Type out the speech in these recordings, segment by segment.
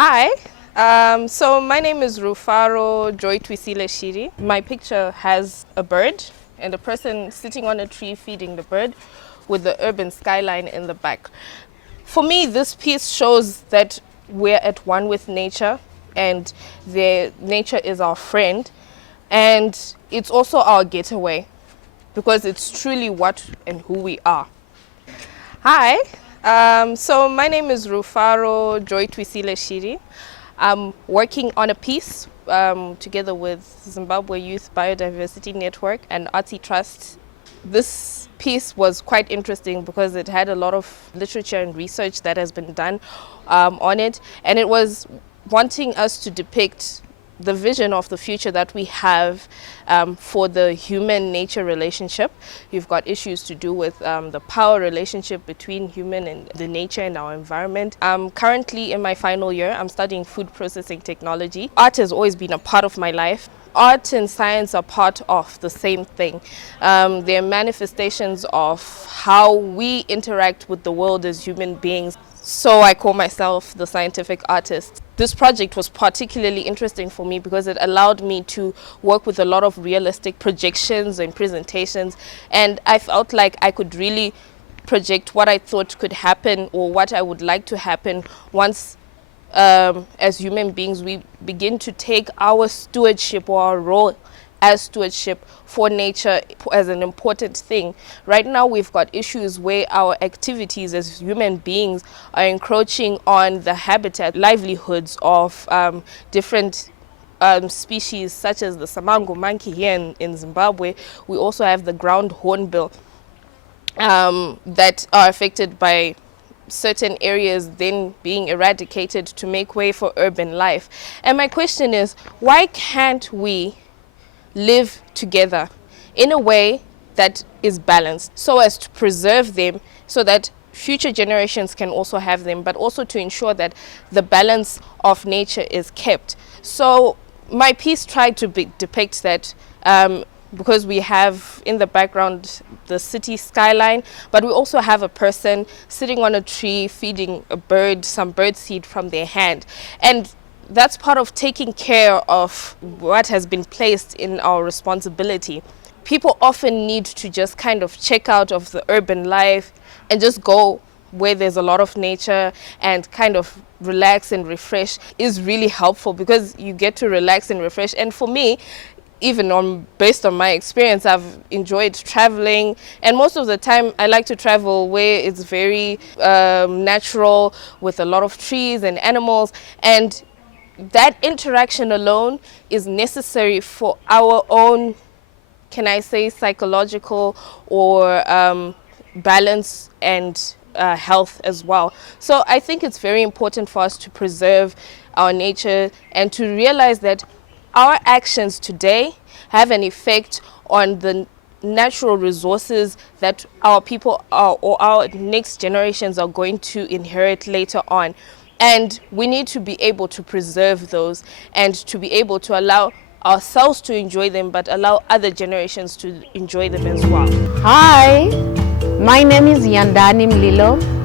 Hi, so my name is Rufaro Joy Twisile Shiri. My picture has a bird and a person sitting on a tree feeding the bird with the urban skyline in the back. For me, this piece shows that we're at one with nature and nature is our friend, and it's also our getaway because it's truly what and who we are. Hi, so my name is Rufaro Joy Twisile Shiri. I'm working on a piece together with Zimbabwe Youth Biodiversity Network and Artsy Trust. This piece was quite interesting because it had a lot of literature and research that has been done on it, and it was wanting us to depict the vision of the future that we have for the human-nature relationship. You've got issues to do with the power relationship between human and the nature and our environment. I'm currently in my final year. I'm studying food processing technology. Art has always been a part of my life. Art and science are part of the same thing. They're manifestations of how we interact with the world as human beings. So I call myself the scientific artist. This project was particularly interesting for me because it allowed me to work with a lot of realistic projections and presentations, and I felt like I could really project what I thought could happen or what I would like to happen once as human beings we begin to take our stewardship or our role as stewardship for nature as an important thing. Right now we've got issues where our activities as human beings are encroaching on the habitat, livelihoods of different species such as the Samango monkey here in Zimbabwe. We also have the ground hornbill that are affected by certain areas then being eradicated to make way for urban life. And my question is, why can't we live together in a way that is balanced so as to preserve them so that future generations can also have them, but also to ensure that the balance of nature is kept? So my piece tried to depict that because we have in the background the city skyline, but we also have a person sitting on a tree feeding a bird some bird seed from their hand. And that's part of taking care of what has been placed in our responsibility. People often need to just kind of check out of the urban life and just go where there's a lot of nature and kind of relax and refresh is really helpful because you get to relax and refresh. And for me, even based on my experience, I've enjoyed traveling, and most of the time I like to travel where it's very natural with a lot of trees and animals, and that interaction alone is necessary for our own, can I say, psychological or balance and health as well. So I think it's very important for us to preserve our nature and to realize that our actions today have an effect on the natural resources that our people or our next generations are going to inherit later on. And we need to be able to preserve those and to be able to allow ourselves to enjoy them, but allow other generations to enjoy them as well. Hi, my name is Yandani Mlilo.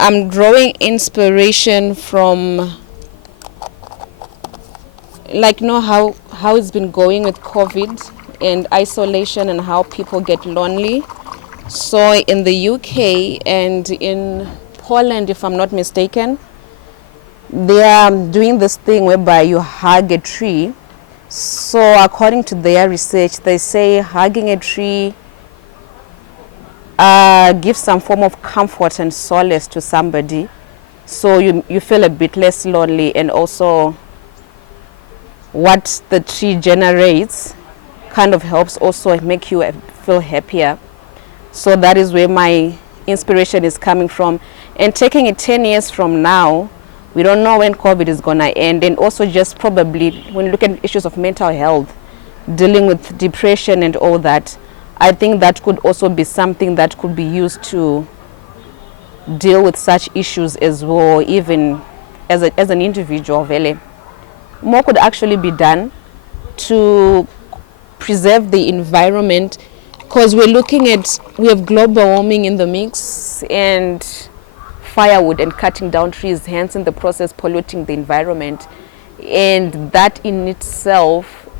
I'm drawing inspiration from how it's been going with COVID and isolation and how people get lonely. So in the UK and in Poland, if I'm not mistaken, they are doing this thing whereby you hug a tree. So according to their research, they say hugging a tree gives some form of comfort and solace to somebody, so you feel a bit less lonely, and also what the tree generates kind of helps also make you feel happier. So that is where my inspiration is coming from, and taking it 10 years from now, we don't know when COVID is gonna end, and also just probably when you look at issues of mental health, dealing with depression and all that, I think that could also be something that could be used to deal with such issues as well, even as an individual. More could actually be done to preserve the environment, because we have global warming in the mix, and firewood and cutting down trees, hence in the process polluting the environment. And that in itself,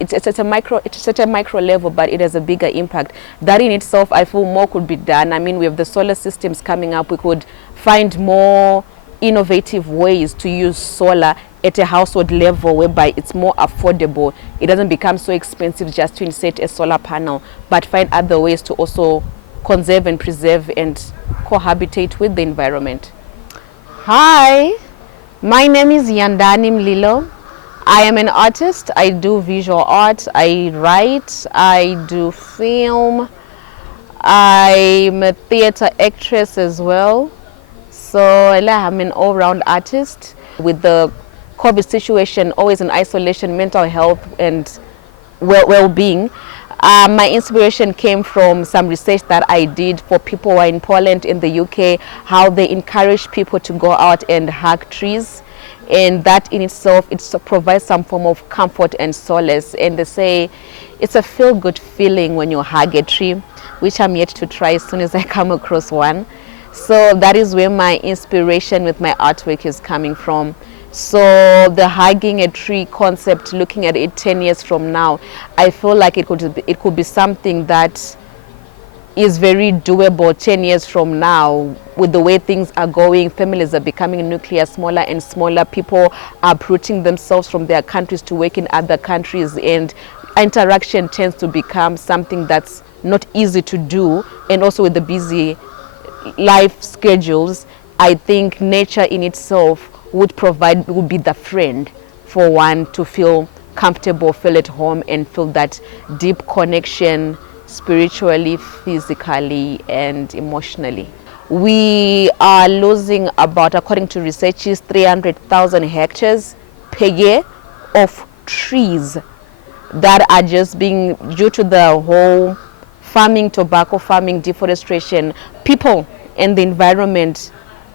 it's at a micro level, but it has a bigger impact. That in itself, I feel more could be done. I mean, we have the solar systems coming up. We could find more innovative ways to use solar at a household level, whereby it's more affordable. It doesn't become so expensive just to insert a solar panel, but find other ways to also conserve and preserve and cohabitate with the environment. Hi, my name is Yandani Mlilo. I am an artist. I do visual art, I write, I do film. I'm a theater actress as well. So I'm an all-round artist. With the COVID situation, always in isolation, mental health and well-being, my inspiration came from some research that I did for people who are in Poland, in the UK, how they encourage people to go out and hug trees. And that in itself, it provides some form of comfort and solace. And they say it's a feel-good feeling when you hug a tree, which I'm yet to try as soon as I come across one. So that is where my inspiration with my artwork is coming from. So the hugging a tree concept, looking at it 10 years from now, I feel like it could be something that is very doable 10 years from now. With the way things are going, families are becoming nuclear, smaller and smaller. People are uprooting themselves from their countries to work in other countries, and interaction tends to become something that's not easy to do. And also with the busy life schedules, I think nature in itself would be the friend for one to feel comfortable, feel at home, and feel that deep connection spiritually, physically, and emotionally. We are losing about, according to researchers, 300,000 hectares per year of trees that are just being, due to the whole farming, tobacco farming, deforestation. People and the environment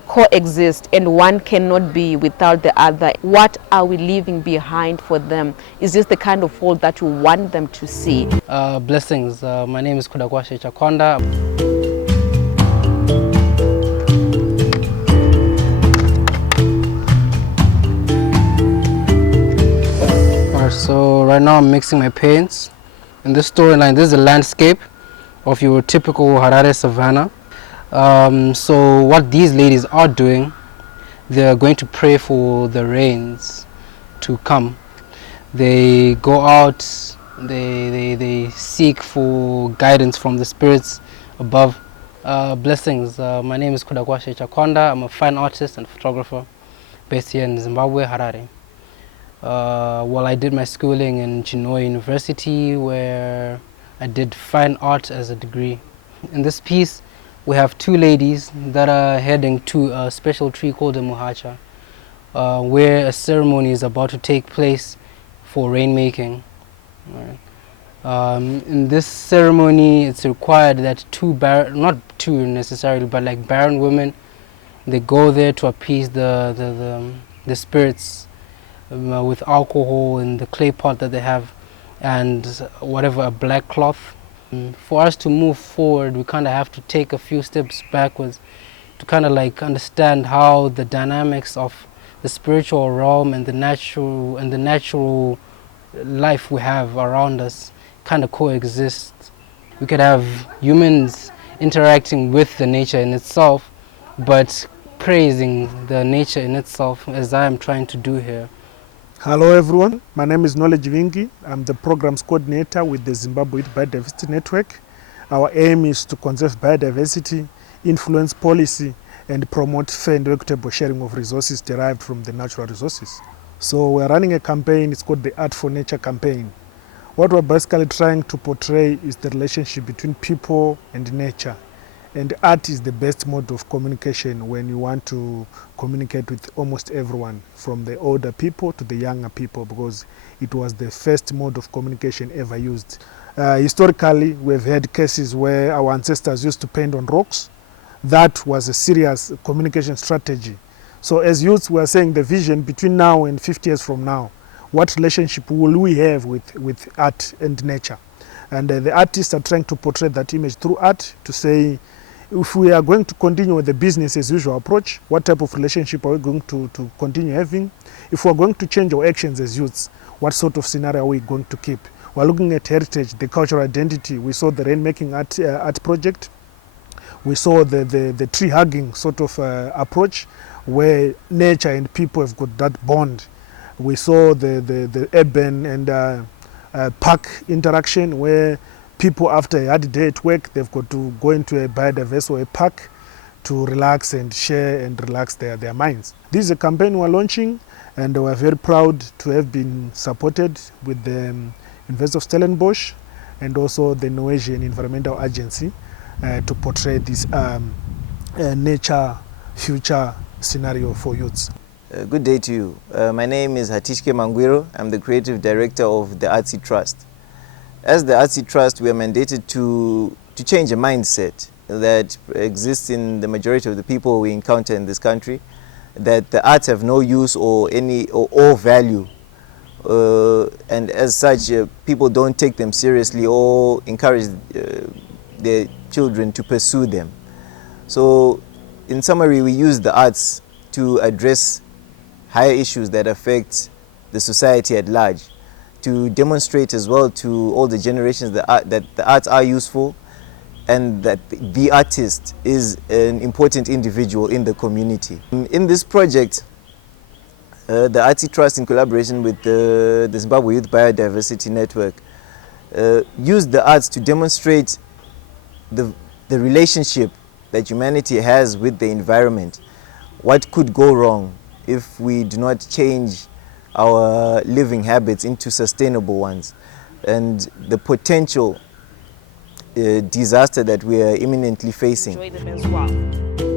coexist, and one cannot be without the other. What are we leaving behind for them? Is this the kind of world that we want them to see? Blessings. My name is Kudakwashe Chakwanda. Alright, so right now I'm mixing my paints. In this storyline, this is a landscape of your typical Harare savanna. So what these ladies are doing, they're going to pray for the rains to come. They go out, they seek for guidance from the spirits above. Blessings. My name is Kudakwashe Chakwanda. I'm a fine artist and photographer based here in Zimbabwe, Harare. Well, I did my schooling in Chinhoyi University, where I did fine art as a degree. In this piece, we have two ladies that are heading to a special tree called a muhacha, where a ceremony is about to take place for rainmaking. In this ceremony, it's required that not two necessarily, but like barren women, they go there to appease the spirits with alcohol and the clay pot that they have, and whatever, a black cloth. For us to move forward, we kind of have to take a few steps backwards to kind of like understand how the dynamics of the spiritual realm and the natural life we have around us kind of coexist. We could have humans interacting with the nature in itself, but praising the nature in itself, as I am trying to do here. Hello everyone, my name is Knowledge Vingi. I'm the programs coordinator with the Zimbabwe Youth Biodiversity Network. Our aim is to conserve biodiversity, influence policy, and promote fair and equitable sharing of resources derived from the natural resources. So we're running a campaign, it's called the Art for Nature campaign. What we're basically trying to portray is the relationship between people and nature. And art is the best mode of communication when you want to communicate with almost everyone, from the older people to the younger people, because it was the first mode of communication ever used. Historically, we've had cases where our ancestors used to paint on rocks. That was a serious communication strategy. So as youths, we are saying the vision between now and 50 years from now, what relationship will we have with art and nature. And the artists are trying to portray that image through art to say, if we are going to continue with the business as usual approach, what type of relationship are we going to continue having? If we are going to change our actions as youths, what sort of scenario are we going to keep? We're looking at heritage, the cultural identity. We saw the rainmaking art project. We saw the tree hugging sort of approach where nature and people have got that bond. We saw the urban and park interaction where people after a hard day at work, they've got to go into a biodiverse or a park to relax and share and relax their minds. This is a campaign we're launching, and we're very proud to have been supported with the University of Stellenbosch and also the Norwegian Environmental Agency to portray this nature future scenario for youths. Good day to you. My name is Hatishke Mangwiro. I'm the creative director of the Artsy Trust. As the Artsy Trust, we are mandated to change a mindset that exists in the majority of the people we encounter in this country, that the arts have no use or value, and as such, people don't take them seriously or encourage their children to pursue them. So, in summary, we use the arts to address higher issues that affect the society at large, to demonstrate as well to all the generations that the arts are useful and that the artist is an important individual in the community. In this project, the Artsy Trust, in collaboration with the Zimbabwe Youth Biodiversity Network, used the arts to demonstrate the relationship that humanity has with the environment. What could go wrong if we do not change our living habits into sustainable ones, and the potential disaster that we are imminently facing. Enjoy them as well.